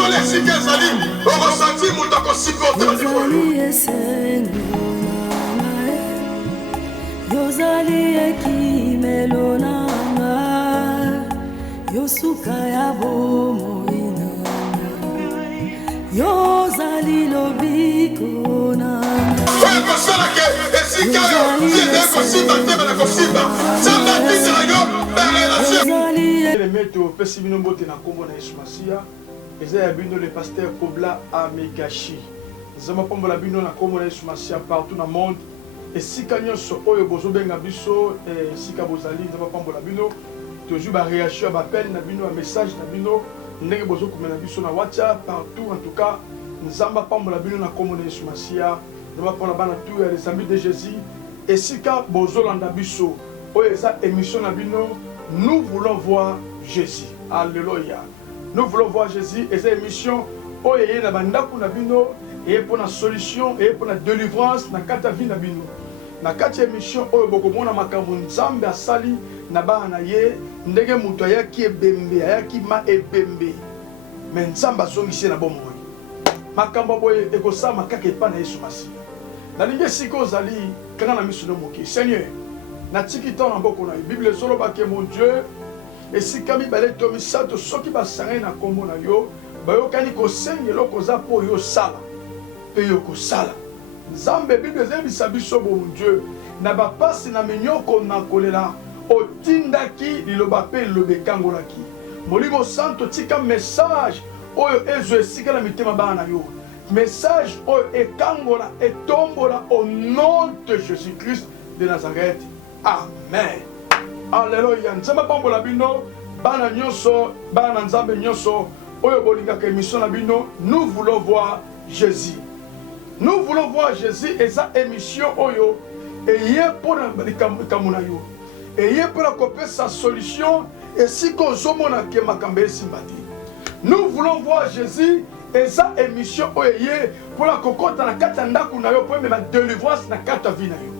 mosolo esika ezali okosanti moto akosiporte Yozali esengo na Yozali ekimelo nanga Yosuka ya bomoina Yozali lobiko nanga oyo kosalaka esika yo tiende kosimba tebe na kosimba nzambe atindela yo barelation meto opesi bino mbote na kombo na Yesu Masiya eza ya bino le pasteur Kobla Amegashi nzamba pambola bino na kombo na Yesu Masiya partout na monde esika nyonso oyo bozobenga biso esika bozali nzamba pambola bino toujours ba réaction ba peine na bino ba message na bino ndenge bozokomela biso na WhatsApp partout en tout cas nzamba pambola bino na kombo na Yesu Masiya nzamba pambola bana tout les amis de Jésus esika bozolanda biso oyo eza émission na bino nous voulons voir Jésus. Alléluia. Nous voulons voir Jésus. Et cette émission, oh, il y a une et pour la solution, et pour la délivrance, na kata vie na bino. Na kata émission, oh, beaucoup mona makambo nzambe asali na ba na ye, ndenge muto ya ki ebembe, ya ki ma ebembe. Mais nzambe azongisi na bomo. Makambo boye ekosama kaka epa na Yesu Masiya. Na linge siko zali kanga na miso no moki. Seigneur, na tiki ton na boko na Bible solo ba ke mon Dieu. Et si kami balé tomi sato soki basangé na kombo na yo bayokani kosengelo koza po yo sala pe yo kosala nzambe Bible ezebisa biso bo Dieu na bapasi na minyoko na kolela otindaki liloba pe lobekangolaki molimo santo tika message oyo ezo esika na mitema bana na yo message oyo ekangola etombola au nom de Jésus-Christ de Nazareth. Amen. Alléluia. Nzamba pambola bino bana nyonso bana nzambe nyonso oyo bolingaka émission na bino nous voulons voir Jésus. Nous voulons voir Jésus et sa émission oyo eye pona likamuna yo. Eye pona kopesa solution et si kozomona ke makambe simbati. Nous voulons voir Jésus et sa émission oyo eye pona kokota na kata ndaku na yo po mema délivrance na kata vie na yo.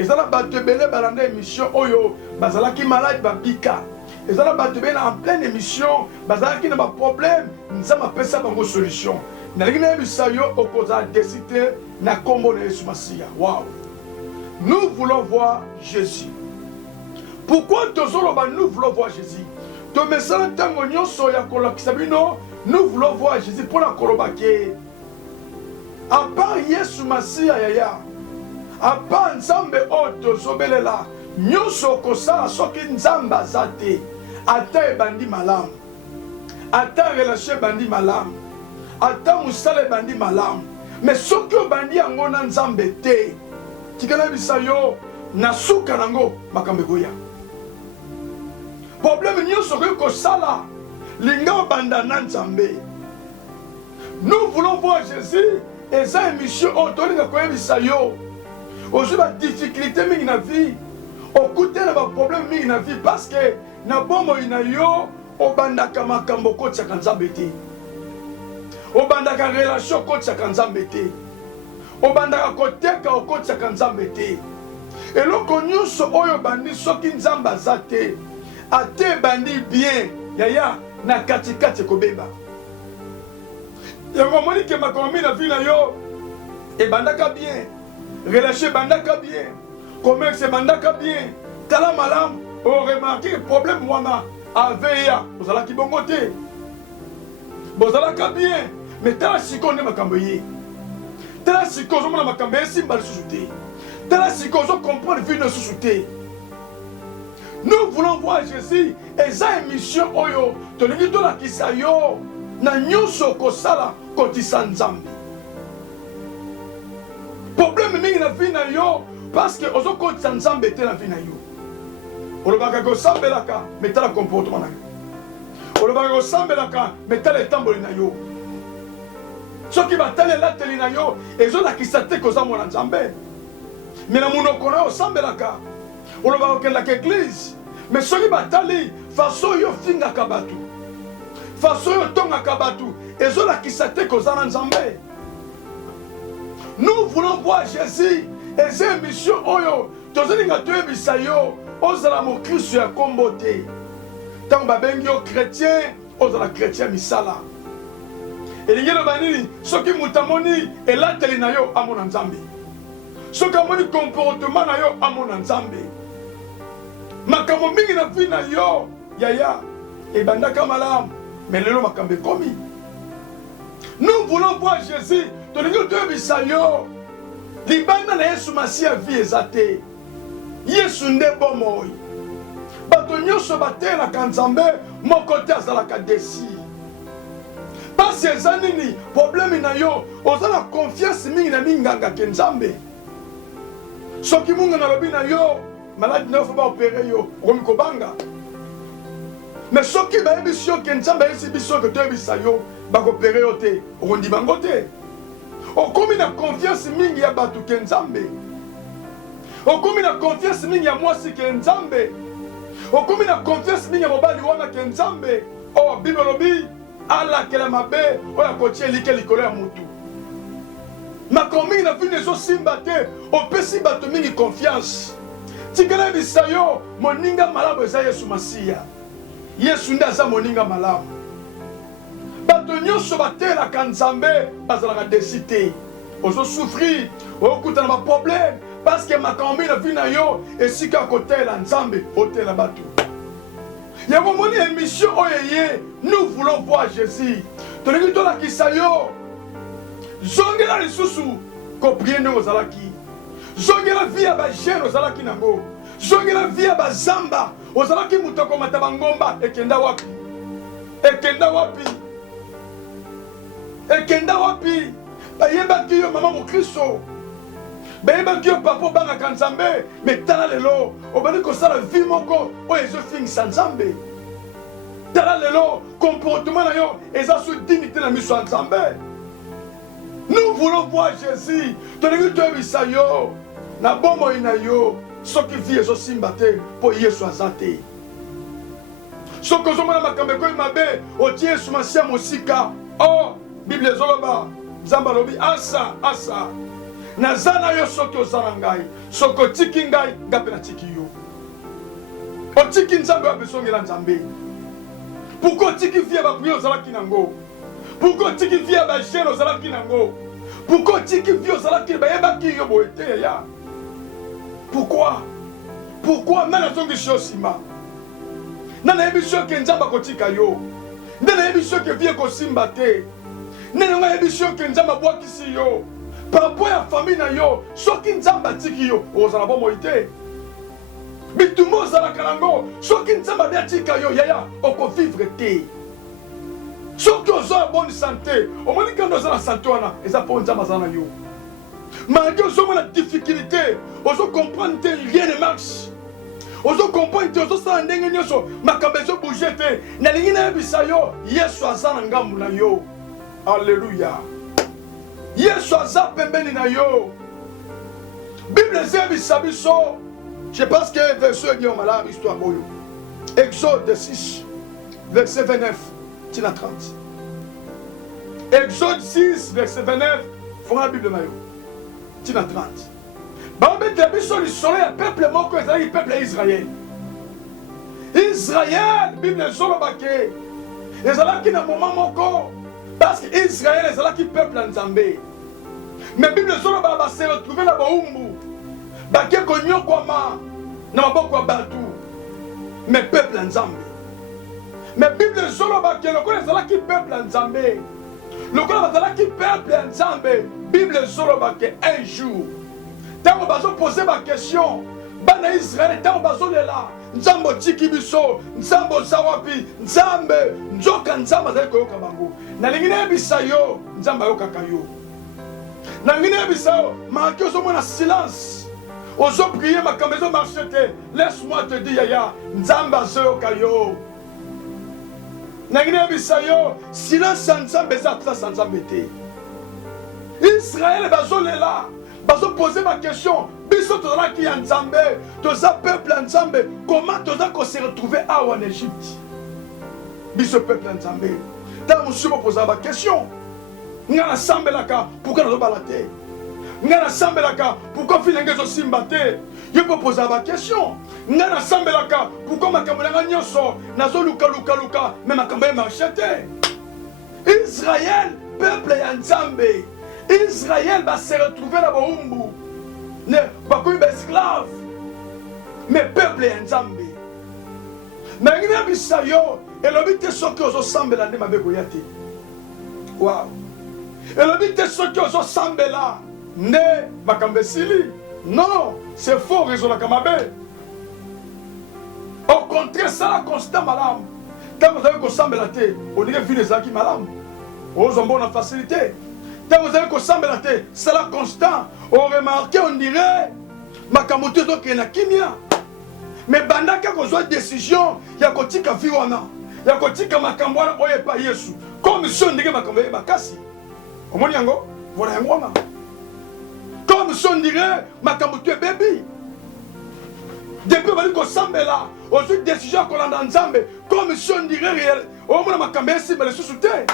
Et ça la batebele balanda émission oyo bazalaki malade babika. Et ça la batebele en pleine émission bazalaki na ba problème nzama pesa bango solution. Na lingina bisayo okoza décider na kombo na Yesu Masiya. Wow. Nous voulons voir Jésus. Pourquoi nous voulons voir Jésus? To mesala tango nyonso ya kolakisa bino nous voulons voir Jésus pour la kolobake. À part Yesu Masiya yaya apa nzambe oto zobelela nyonso kosala soki nzambe azate ata ebandi malamu ata relation ebandi malamu ata musala ebandi malamu mais soki obandi yango na nzambe te tikana bisa yo na suka nango makambo ekoya problème nyonso okoki kosala linga obanda na nzambe. Nous voulons voir Jésus et sa émission otolinga koyebisa yo aujourd'hui la difficulté mingi na vie okuté na ba problème mingi na vie parce que na bomo ina yo obandaka makambo kotiaka nzambe te obandaka relation kotiaka nzambe te obandaka koteka okotiaka nzambe te eloko nyonso oyo bandi soki nzambe aza te ate bandi bien yaya na katikati kobeba yango moni ke makambo mingi na vie na yo ebandaka bien relâché bandaka bien, commerce bandaka bien, tala malam, on remarque le problème moi avec ya, vous allez qui bon côté, vous allez bien, mais tala si qu'on est makamboye, tala si qu'on a makamboye si mal sous-souté, tala si qu'on comprend le vie de sous-souté. Nous voulons voir Jésus et sa émission oyo, to le dit la kisayo, na nyonso kosala kotisa nzambe. Problème mingi na vie na yo parce que ozo kotisa nzambe te na vie na yo. Olobaka ko sambelaka metala comportement na yo. Olobaka ko sambelaka metala etamboli na yo. Soki batale la teli na yo ezo la kisate ko za mona nzambe. Mais na monoko na yo sambelaka. Olobaka ko la église mais soki batali façon yo finga kabatu. Façon yo tonga kabatu ezo la kisate ko za nzambe. Nous voulons voir Jésus et ces émissions oyo tozolinga toyebisa yo ozala mo Kristo ya kombo te. Tango babengi yo chrétien ozala chrétien misala. elingi eloba nini soki moto amoni elateli na yo amona nzambe soki amoni comportement na yo amona nzambe makambo mingi na vi na yo yaya ebandaka malamu mais lelo makambo ekomi. Nous voulons voir Jésus tolingi toyebisa yo libanda na Yesu Masiya vi eza te Yesu nde bomoi bato nyonso batelaka nzambe moko te azalaka desi pasi eza nini problème na yo oza na confiance mingi na minganga ke nzambe soki munganga alobi na yo maladi na yo fo baopere yo okomi kobanga mais soki bayebisi yo ke nzambe ayebisi biso ke toyebisa yo bakopere yo te okondima ngo te okomi na confiance mingi ya bato ke nzambe okomi na confiance mingi ya mwasi ke nzambe okomi na confiance mingi ya mobali wana ke nzambe oyo bible elobi alakela mabe oyo akotia elike likolo ya mutu makambo mingi na vino ezosimba te opesi bato mingi confiance tikala yebisa yo moninga malamu eza Yesu Masiya Yesu nde aza moninga malamu bato nyonso batelaka nzambe bazalaka desi te ozosouffrir okutana baproblème parce que makambo mingi na vi na yo esika kotela nzambe otela bato yango moni émission oyo eye nous voulons voir Jésus tolingi tolakisa yo zongela lisusu koprie ndenge ozalaki zongela vi ya bajeune ozalaki nango zongela vi ya bazamba ozalaki moto akomata bangomba ekenda wapi ekenda wapi ekenda wapi bayebaki yo mama mokristo bayebaki yo papa obangaka nzambe me tala lelo obandi kosala vi moko oyo ezofingisa nzambe tala lelo comportement na yo eza so dignité na miso ya nzambe. Nous voulons voir Jésus tolingi toyebisa yo na bomoi na yo soki vi ezosimba te mpo Yesu aza te soki ozomona makambo ekoyi mabe otie Yesu Masiya mosika o Bible ezoloba nzambe alobi asa asa naza na yo soki oza na ngai soki otiki ngai nga mpe natiki yo otiki nzambe oyo besongela nzambe pourkoi otiki vi ya bapriere ozalaki nango pourkoi otiki vi ya bagene ozalaki nango pourkoi otiki vi ozalaki bayebaki yo boye te yaya pourkoi nani azongisi yo nsima nani ayebisi yo ke nzambe akotika yo nani ayebisi yo ke vi ekosimba te nani yango ayebisi yo ke nzambe abwakisi yo par rapport ya famille na yo soki nzambe atiki yo ozala bomoi te bitumba ozalaka nango soki nzambe abe atika yo yaya okovivre te soki oza na bonne santé omoni kanda oza na santé wana eza mpo nzambe aza na yo malgré ozomona difficulté ozokomprendre te rien ne marche ozokomprendre te ozosala ndenge nyonso makambo ezobouge te nalingi nayebisa yo Yesu aza na ngambu na yo alleluya Yesu aza pembeni na yo Bible ezebisa biso je pense que verset est malamu histoire boyo Exode 6 verset 29 tina 30 Exode 6 verset 29 fona la Bible na yo tina 30 babetela biso lisolo ya peuple moko ezalaki peuple ya Israël Israël Bible ezoloba ke ezalaki na moment moko parce que Israël ezalaki peuple ya Nzambe mais Bible ezoloba base retrouver na baumbu bake konyokwama na maboko ya bato mais peuple ya Nzambe mais Bible ezoloba ke lokola ezalaki peuple ya Nzambe lokola bazalaki peuple ya Nzambe Bible ezoloba ke un jour ntango bazopose baquestion bana Israele ntango bazolela Nzambe otiki biso Nzambe oza wapi Nzambe nzoka Nzambe azali koyoka bango nalingi nayebisa yo Nzambe ayokaka yo nalingi nayebisa yo malgré ozomona silence ozoprie makambo ezomarche te laisse-moi te dire yaya Nzambe azoyoka yo nalingi nayebisa yo silence ya Nzambe eza place ya Nzambe te Israele bazolela bazopose ma question biso tozalaki ya Nzambe toza peuple ya Nzambe comment toza ko se retrouver awa en Égypte biso peuple ya Nzambe ntango mosusu bopozala baquestion nga nasambelaka pourkui nazobala te nga nasambelaka pourkui filenge ezosimba te yo popozala baquestion nga nasambelaka pourkui makambo nanga nyonso nazolukalukaluka me makambo emarche te Israël peuple ya Nzambe Israël va se retrouver dans Boumbu ne bakomi esclave mais peuple ya Nzambe mais ngina bisayo elobi te soki ozosambela nde mabe koya te wow elobi te soki ozosambela nde makambo esili non c'est faux rezolaka mabe au contraire sala constant malamu ntango ozali kosambela te olingi vile ezalaki malamu ozwa mbona facilité ntango ozali kosambela te sala constant oremarke on dirait makambo te ezokende na kimia mais bandaka kozwa décision ya kotika vi wana ya kotika makambo wana oyo epai Yesu comme so ndenge makambo eyeba kasi omoni yango vola yango wana comme so ndire makambo tu ebebi depuis bali kosambela ozwi décision ya kolanda Nzambe comme so ndire réel omona makambo esimba lisusu te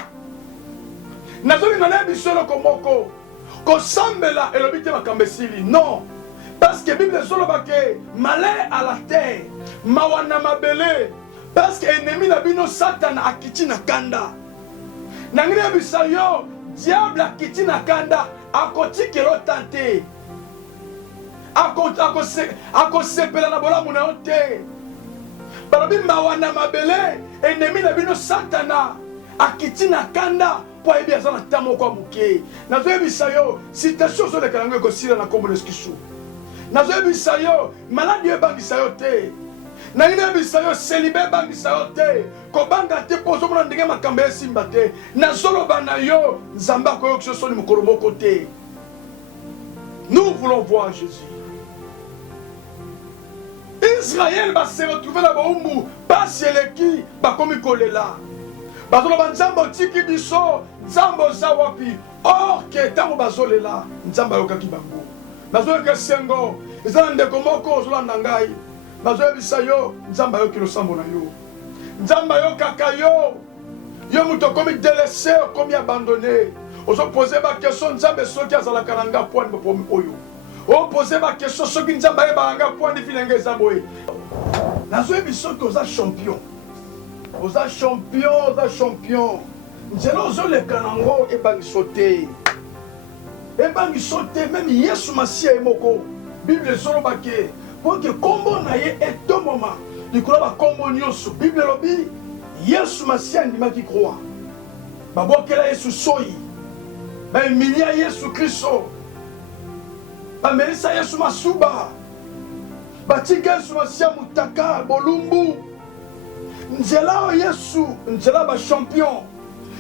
nazolinga nayebi so eloko moko kosambela elobi te makambo esili non parce que Bible ezoloba ke malheur à la terre mawa na mabele parce que ennemi na bino Satan akiti na kanda nangini yebisa yo diable akiti na kanda akotikelo tante akosepela na bolamu na yo te balobi mawa na mabele ennemi na bino Satana akiti na kanda po ebi aza na ta moko ya moke nazoyebisa yo citation ozoleka nango ekosila na kombo na eskisu nazoyebisa yo maladi ebangisa yo te nangini yebisa yo selibe ebangisa yo te kobanga te mpo ozomona ndenge makambo esimba te nazoloba na yo Nzambe akoyokisa yo soni mokolo moko te. Nous voulons voir Jésus. Israël va se retrouver dans Boumbu pasi eleki bakomi kolela bazoloba Nzambe otiki biso Nzambe oza wapi or ke ntango bazolela Nzambe ayokaki bango nazoyoka sengo eza na ndeko moko ozolanda ngai nazoyebisa yo Nzambe ayoki losambo na yo Nzambe ayokaka yo yo moto okomi délaissé okomi abandonné ozopose bakestion Nzambe soki azalaka na nga pwani bapomi oyo opose bakestion soki Nzambe ayebaka nga pwani filenge eza boye nazoyebi soki oza champion oza champion nzela ozoleka nango ebangiso te meme Yesu Masiya ye moko Bible ezoloba ke po ke kombo na ye etomoma likolo bakombo nyonso Bible elobi Yesu Masiya andimaki croix babokela Yesu soyi baemilia Yesu Kristo bamelisa Yesu masuba batika Yesu Masiya mutaka bolumbu nzela o Yesu nzela ba champion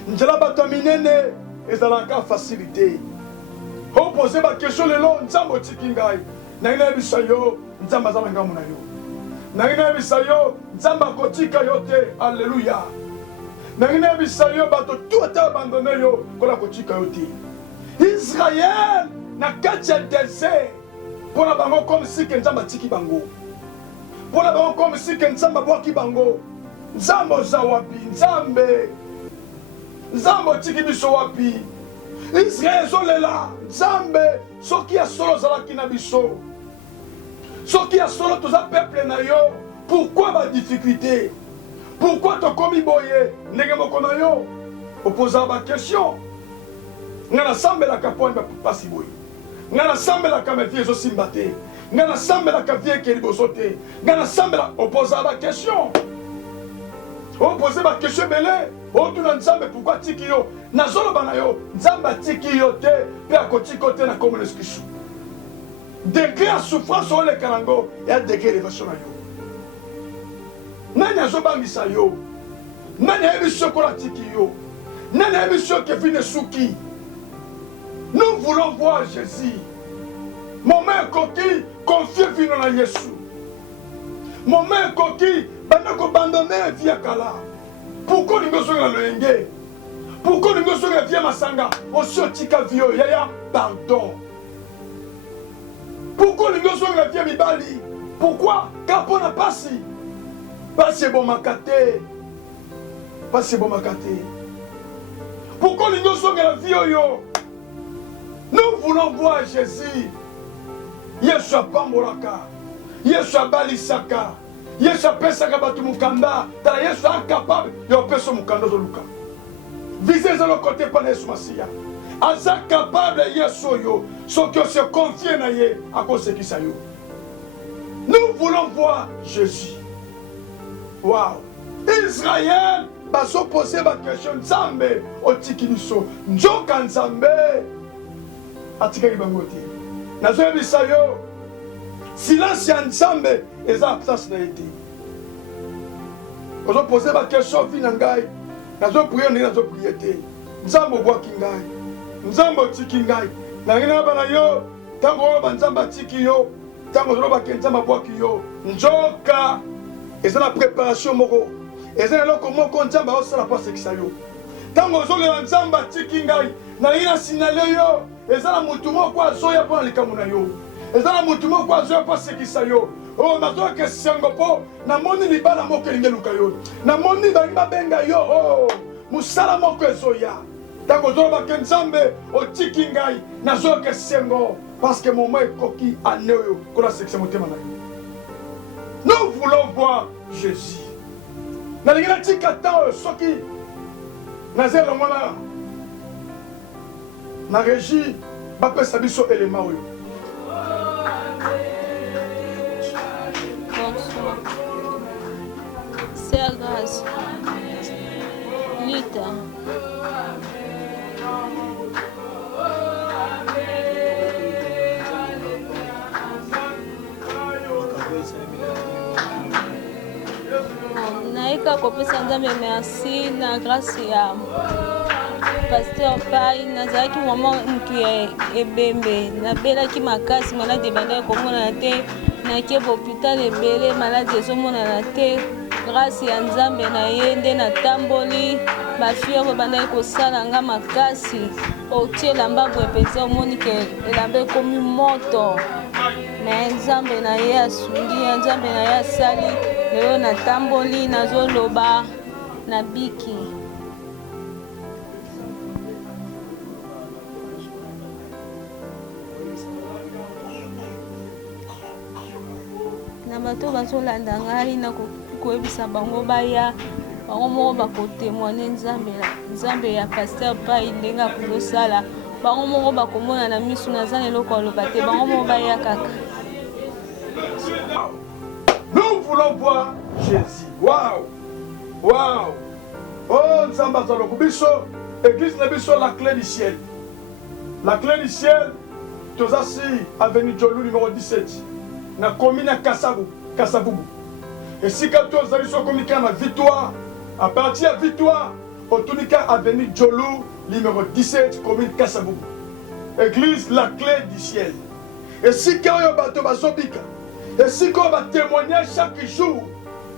nzela bato minene ezalaka facilité opose ba question lelo Nzambe otiki ngai nangina yebisa yo Nzambe azala ngamu na yo nangina yebisa yo Nzambe akotika yo te alleluya nangina yebisa yo bato tout abandonné yo kola kotika yo te Israël na kati ya désert pona bango comme si que Nzambe atiki bango pona bango comme si que Nzambe abwaki bango Nzambe oza wapi Nzambe otiki biso wapi Israël ezolela Nzambe soki ya solo ozalaki na biso soki ya solo toza peuple na yo pourquoi ba difficulté pourquoi tokomi boye ndenge moko na yo opoza ba question nga nasambelaka poni bapasi boye nga nasambelaka mavie ezosimba te nga nasambelaka vie ekeli liboso te nga nasambela opoza ba question opose ba question ebele otuna Nzambe pourquoi atiki yo nazoloba na yo Nzambe atiki yo te mpe akotika yo te na kombo na Yesu Kristo degré ya souffrance oleka nango ya degré élévation na yo nani azobangisa yo nani ayebi sokola atiki yo nani ayebi soki evine suki. Nous voulons voir Jésus. Moment ekoki confie vino na Yesu. Moment ekoki banda ko abandonner vie ya kala. Pourquoi nous sommes dans le Yenge? Pourquoi nous sommes dans le Masanga? Osiotika vio ya pardon. Pourquoi nous sommes dans le Mibali? Pourquoi? Car pour la passi. Passi bon makate. Passi bon makate. Pourquoi nous sommes dans le yo? Nous voulons voir Jésus. Yesu apambolaka. Yesu abalisaka. Yesu apesaka batu mukanda. Tala Yesu incapable yo peso mukanda zoluka. Visez le côté par Yesu Masia. Aza capable Yesu yo. Ce que se confie na ye à cause de qui ça yo. Nous voulons voir Jésus. Waouh. Israël va se poser la question Nzambe au tikiniso. Njoka Nzambe. Atika ibangote. Nazo bisayo. Silence ya Nzambe eza absence na été. Ozo poser la question fi na ngai. Nazo prier ndenge nazo prier te. Nzambe obwaki ngai. Nzambe otiki ngai. Na ngina bana yo tango ba Nzambe atiki yo. Tango zo ba ke Nzambe obwaki yo. Njoka eza la préparation moko. Eza na loko moko Nzambe osala pa sekisa yo. Tango zo le Nzambe atiki ngai. Na ngina sinale yo. Eza na mutu moko azoya pa likambo na yo. Eza na mutu moko azoya pa sekisa yo. Oh, nazo ke sengo po na moni libala moko elingi luka yo. Na moni ba benga yo. Oh, musala moko ezoya. Tango zo ba ke Nzambe otiki ngai nazo ke sengo parce que mon moi koki aneyo ko la sekisa motema na yo. Nous voulons voir Jésus. Na lingina tika ta soki nazelo mona na régie ba pesa biso élément oyo. Bonsoir. Sœur Grâce. Lita. Naika kopesa Nzambe merci na grâce ya Pasteur Pai nazalaki mama mutu ya ebembe nabelaki makasi malade ebandaki komonana te nake hôpital ebele malade ezomonana te grâce ya Nzambe na ye nde natamboli bafiere ebandaki kosala nga makasi otie elamba boye mpenza omoni ke elamba ekomi moto me Nzambe na ye asungi Nzambe na ye asali lelo natamboli nazoloba na biki. Na bato bazolanda ngai na koyebisa bango baya bango moko bakotémoine Nzambe ya Pasteur Pai ndenge akozosala bango moko bakomona na misu naza na eloko aloba te bango moko baya kaka. Nous voulons voir Jésus. Waouh! Waouh! Oh, Nzambe azaloku biso église na biso la clé du ciel. La clé du ciel tozasi avenue Jolu numéro 17 na commune ya Kasavubu. Et si quand tozali so komika na Victoire à partir de Victoire otunika avenue Jolu numéro 17 commune Kasavubu. Église la clé du ciel. Et si quand yo bato bazobika et si qu'on va témoigner chaque jour,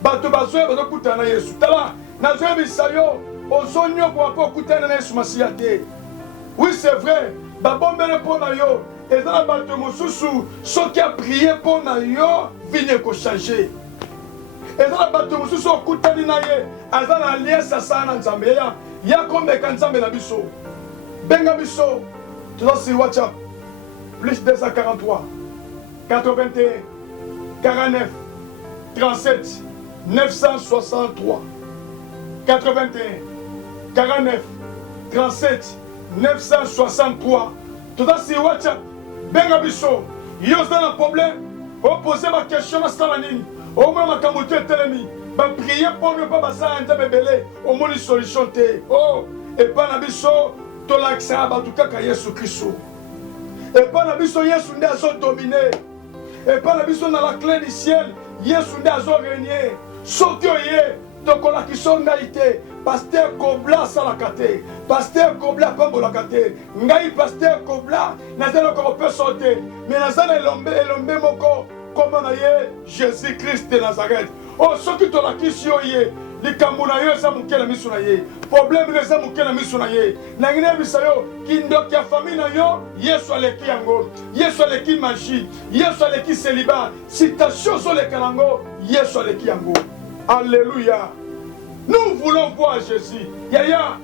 bato bazoya bazokutana na Yesu. Tala nazoya bisayo ozonyo kwa po kutana na Yesu Masiate. Oui, c'est vrai. Babombele pona yo. Et dans la bato mosusu, ceux qui a prié pona yo, vigne ko changer. Et dans la bato mosusu okutani na ye, azana alliance sana Nzambe ya. Ya kombe kan Nzambe na biso. Benga biso. Tu dois sur WhatsApp. Plus 243 81 49 37 963 81 49 37 963. Tout ça c'est WhatsApp. Benga biso. Yo c'est un problème. Poser ma question à Salanine. Au moins ma camoufle telemi. Ba prier pour ne pas passer un temps bébé. Au moins une solution té. Oh et pas na biso to l'accès à tout cas Yesu Christ. Et pas na biso Yesu nda so dominer. Et pas la biso dans la clé du ciel, Yesu nda zo régner. Soki oye, tokola kiso ngaite, Pasteur Kobla salakate, Pasteur Kobla pambolakate, ngai Pasteur Kobla, nazalo ko peut sauter, mais nazalo elombe moko, comme na ye Jésus Christ de Nazareth. Oh soki tola kisi oye, likambo na yo eza moke na miso na ye, problème eza moke na miso na ye, na ngine bisa yo kindoki ya famille na yo Yesu aleki yango, Yesu aleki magie, Yesu aleki célibat, citation zoleka nango Yesu aleki yango. Alléluia. Nous voulons voir Jésus. Yaya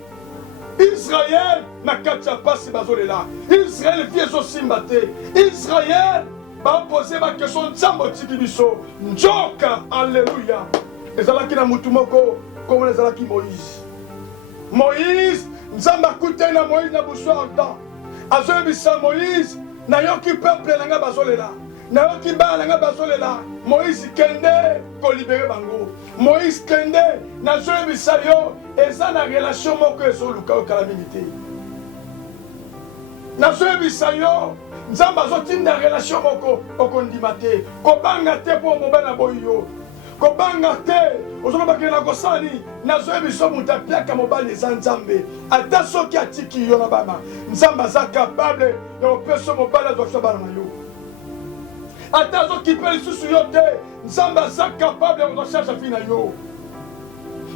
Israël na katia pasi bazolela, Israël vie ezosimba te, Israël va poser ma question Nzambe otiki biso njoka. Alléluia. Ezalaki na mutu moko comme ezalaki Moïse. Moïse nzambe akutani na Moïse na busu ardent azoyebisa Moïse nayoki peuple nanga bazolela nayoki bana nanga bazolela Moïse kende kolibere bango Moïse kende nazoyebisa yo eza na relation moko ezoluka okala mingi te nazoyebisa yo nzambe azotinda relation moko okondima te kobanga te mpo mobali na boyi yo kobanga te ozolobaki na kosani nazoyebisa moto apiaka mobali eza nzambe ata soki atiki yo na bana nzambe aza capable ya kopesa mobali azwakisa bana na yo ata azokipe lisusu yo te nzambe aza capable ya kozwa charge fi na yo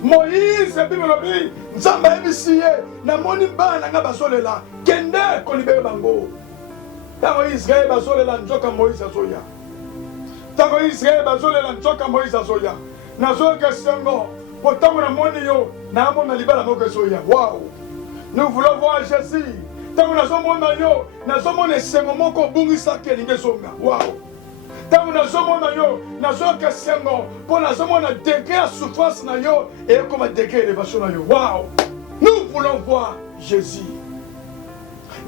Moïse ebibi lobi nzambe ayebisi ye namoni bana na nga bazolela kende kolibere bango ntango Israel bazolela nzoka Moïse azoya ntango Israel bazolela nzoka Moïse azoya nazoyoka esengo po ntango namoni yo naamona libala moko ezoya wow nous voulons voir Jésus ntango nazomona yo nazomona esengo moko obungisaki elingi ezonga wow ntango nazomona yo nazoyoka esengo mpo nazomona degré ya souffrance na yo eyekoma degré élévation na yo wow nous voulons voir Jésus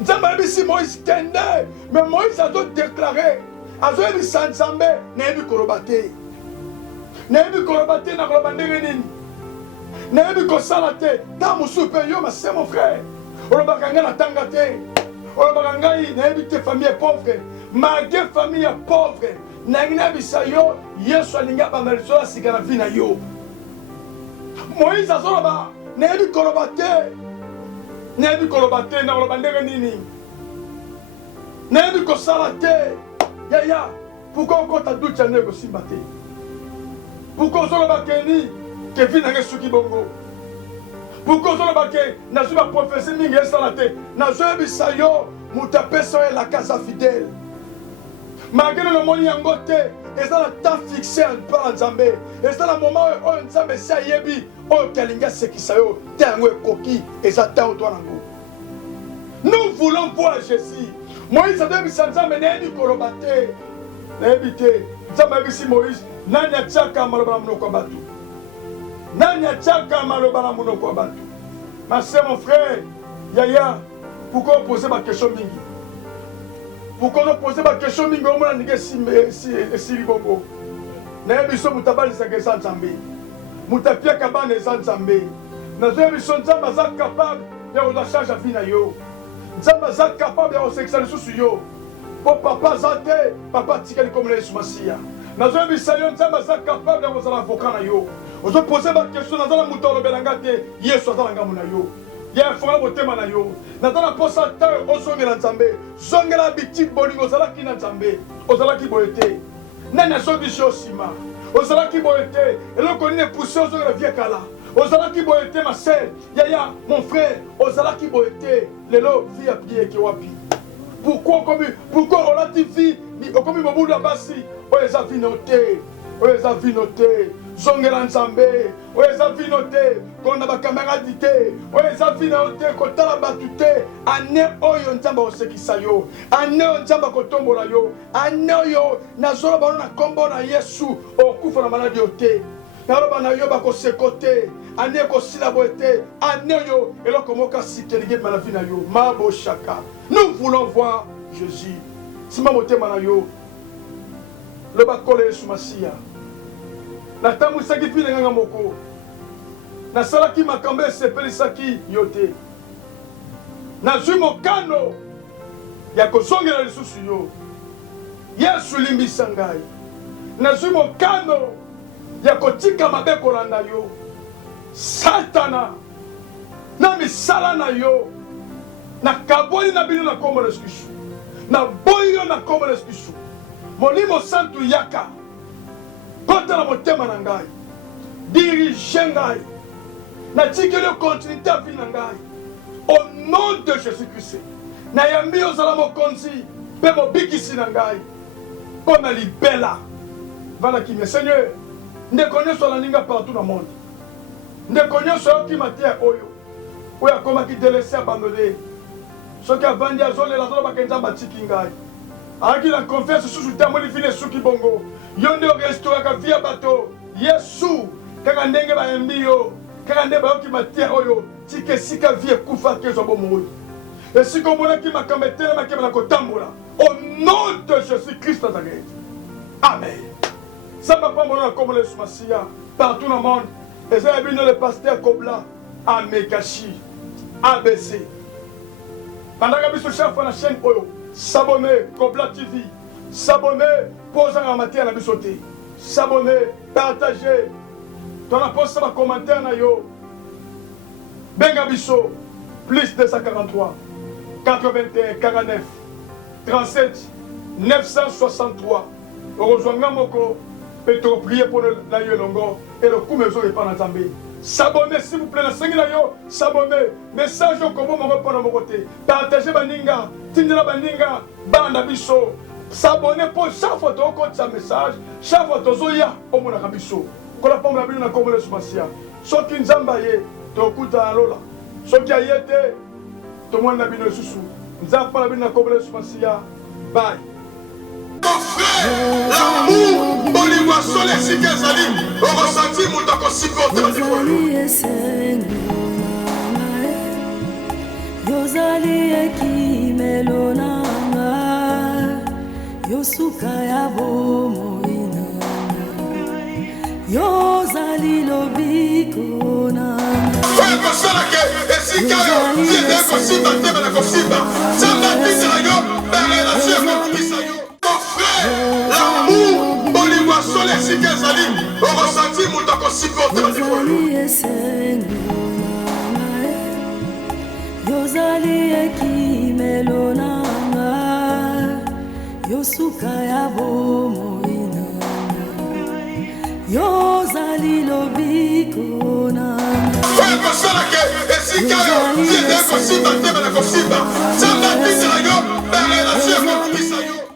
nzambe ayebisi Moïse kende mais Moïse azodéclare azoyebisa nzambe nayebi koloba te nayebi koloba te nakoloba ndenge nini nayebi kosala te ntango mosusu mpe yo mase mon frère olobaka ngai natanga te olobaka ngai nayebi te famille pauvre malgré famille ya pauvre nangi nayebisa yo Yesu alingi abanda lisolo asika na vi na yo Moïse azoloba nayebi koloba te nakoloba ndenge nini nayebi kosala te yaya pourquoi okota duti ya ndenge kosimba te pourquoi ozoloba keni ke vi nange suki bongo pourquoi ozoloba ke nazwi baprofesi mingi esala te nazoyebisa yo moto apesa yo elaka aza fidèle malgré nomoni yango te eza na temps fixé mpa na nzambe eza na moment oyo nzambe esi ayebi oyo ke alingi asekisa yo te yango ekoki eza ntango twa nango nous voulons voir Jésus Moïse azoyebisa nzambe nayebi koloba te nayebi te nzambe ayebisi Moïse nani atiaka maloba na monoko ya bato nani atiaka maloba na monoko ya bato ma sœur mon frère yaya pourquoi opose baquestion mingi pourquoi opose baquestion mingi omona ndenge esili bongo nayebi so moto abalisaka eza nzambe moto apiaka bana eza nzambe nazoyebi so nzambe aza capable ya kozwa charge ya vi na yo nzambe aza capable ya kosekisa lisusu yo mpo papa aza te papa atikali komona Yesu Masiya nazoyebisa yo nzambe aza capable ya kozala avocat na yo ozopose bakestion naza na moto alobelanga te Yesu aza na ngambo na yo ya efongola motema na yo naza na mposa ta ozongela nzambe zongela bitike bolingo ozalaki na nzambe ozalaki boye te nani azongisi yo nsima ozalaki boye te eloko nini epousse ozongela vie kala ozalaki boye te ma sœur yaya mon frère ozalaki boye te lelo vie ya plie eke wapi pourquoi olati vie okomi mobulu ya basi oyo eza vino te oyo eza vino te zongela nzambe oyo eza vino te konda bakamaradi te oyo eza vino te kotala bato te ane oyo nzambe akosekisa yo ane oyo nzambe akotombola yo ane oyo nazoloba bano na nkombo na Yesu okufa na maladi yo te naloba na yo bakoseko te ane ekosila boye te ane oyo eloko moko asikelingi ebima na vi na yo maboshaka nous voulons voir Jésus sima motema na yo loba kolo Yesu Masiya natambwisaki mpi na nganga moko nasalaki makambo esepelisaki yo te nazwi mokano ya kozongela lisusu yo Yesu limbisa ngai nazwi mokano ya kotika mabe kolanda yo Satana na misala na yo nakaboli na bino na kombo na Yesu Kristo naboyi yo na kombo na Yesu Kristo Molimo Santu yaka kota na motema na ngai dirige ngai natikeli yo continuité ya vi na ngai au nom de Jésus-Christ nayambi ozala mokonzi mpe mobikisi na ngai mpo na libela vala kimia Seigneur ndeko nyonso alaninga partout na monde ndeko nyonso ayokima te oyo akomaki delese abandone soki avandi azolela azolobaka nzambe atiki ngai ayaki na confiance susu te amoni vile esuki bongo yo nde orestauraka vi ya bato Yesu kaka ndenge bayembi yo kaka nde bayoki mateya oyo tika esika vie ekufaki ezwa bomoi esika omonaki makambo etelemaki na kotambola au nom de Jésus Christ Nazareth. Amen. Samba pambola na kombo na Yesu Masiya partout dans le monde. Et ça y a le pasteur Kobla Amekashi ABC. Pendant que je suis chef de la chaîne Oyo, s'abonner Kobla TV, s'abonner, poser en matière à la bisoté, s'abonner, partager. Ton apôtre, ça va commenter na yo. Bengabiso, plus 243, 81, 49, 37, 963. Rejoignons Moko, et te prier pour le Longo et le coup maison et pas dans Zambé. S'abonner s'il vous plaît, la Seigneur, s'abonner. Message au Kobo, mon repos dans mon côté. Partagez Baninga, Tindela Baninga, Banda Bisso. S'abonner pour chaque fois que tu as un message, chaque fois que tu as au monde à Bisso. Quand la pomme la Bible n'a pas de Sumasia. Ceux qui nous ambaye, tu écoutes à Lola. Ceux qui a été, tout le monde n'a pas de Soussou. Nous avons pas la Bible n'a pas de Sumasia. Bye. Mon frère, l'amour, Boliwaso, les Sikazali, on ressentit mon temps qu'on supporte la décolle. Yozali ekimelo nanga yosuka ya bomoina yozali lobiko nanga frère kosala ke esika yo yede kosimba tebe na kosimba samba tindela yo ba relation ekomisa yo mon frère l'amour Boliwaso les Sikazali on ressentit mon temps qu'on supporte la décolle. Yozali ekimelo nanga yosuka ya bomoina yozali lobiko nanga frère kosala ke esika yo yede kosimba tebe na kosimba